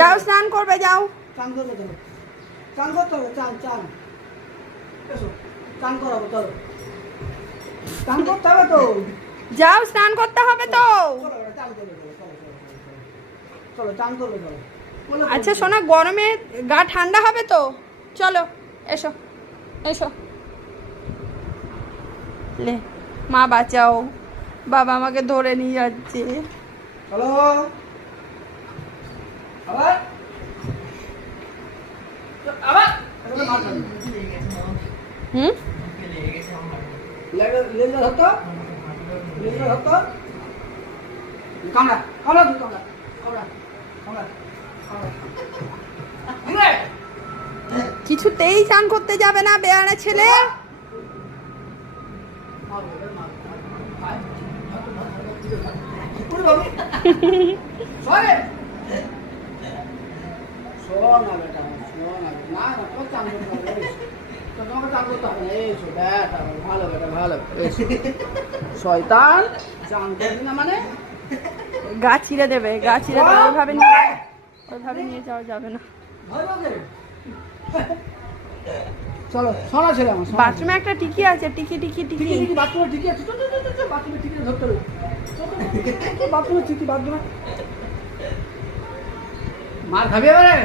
যাও স্নান করবে, যাও। চান করবে, চলো চান করতে হবে, চান চান এসো চান করাবো, চলো চান করতে হবে তো, যাও স্নান করতে হবে তো। চলো চান করবে, চলো চলো চলো চান করবে, চলো। আচ্ছা সোনা, গরমে গা ঠান্ডা হবে তো, চলো এসো এসো। লে মা বাঁচাও, বাবা আমাকে ধরে নিয়ে যাচ্ছে। চলো আবার আবার হুম, লেজা ধরতো, লেজা ধরতো, কামড়া কামড়া তুই, কামড়া কামড়া কামড়া কামড়া। কিছুতেই চান করতে যাবে না বেয়ারা ছেলে। শয়তান চান করবি না মানে গা ছিঁড়ে দেবে, গা ছিঁড়ে দেবে, ওইভাবে নিয়ে যাওয়া যাবে না। চলো সোনা ছেলে আমার, বাথরুমে একটা টিকি আছে, টিকি টিকি টিকি। বাথরুমে ঠিকই আছে, বাথরুমে ঠিকই ধরতে হবে, বাথরুমে ঠিকই, বাথরুমে মার খাবি এবারে,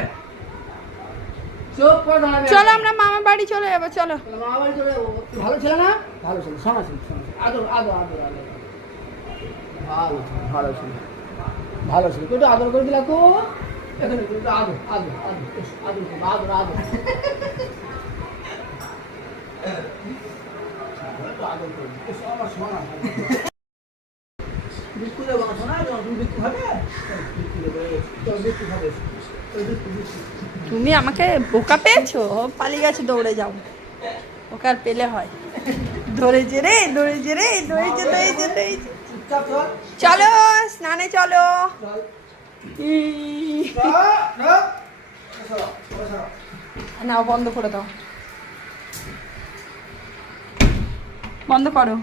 চুপ করে দাঁড়াবে। চলো আমরা মামার বাড়ি চলে যাবো, চলো। মামা বাড়ি চলে যাবো। ভালো ছেলে না, ভালো ছেলে, সোনা ছেলে, সোনা ছেলে, আদর আদর আদর আদর, ভালো ছেলে, ভালো ছেলে, ভালো ছেলে, তুই একটু আদর করে দিলা তো, এখানে একটু আদর আদর আদর আদর আদর আদর আদর করে এসো আমার সোনা। বিস্কুট দেবো না সোনা, তুমি বিস্কুট খাবে, বিস্কুট দেবো, চল বিস্কুট খাবে, তুমি আমাকে বোকা পেয়েছো, পালিয়ে গেছে, দৌড়ে যাও, ওকে আর পেলে হয়। ধরেছে রে, ধরেছে রে, ধরেছে ধরেছে ধরেছে। চলো স্নানে চলো। নাও বন্ধ করে দাও, বন্ধ করো।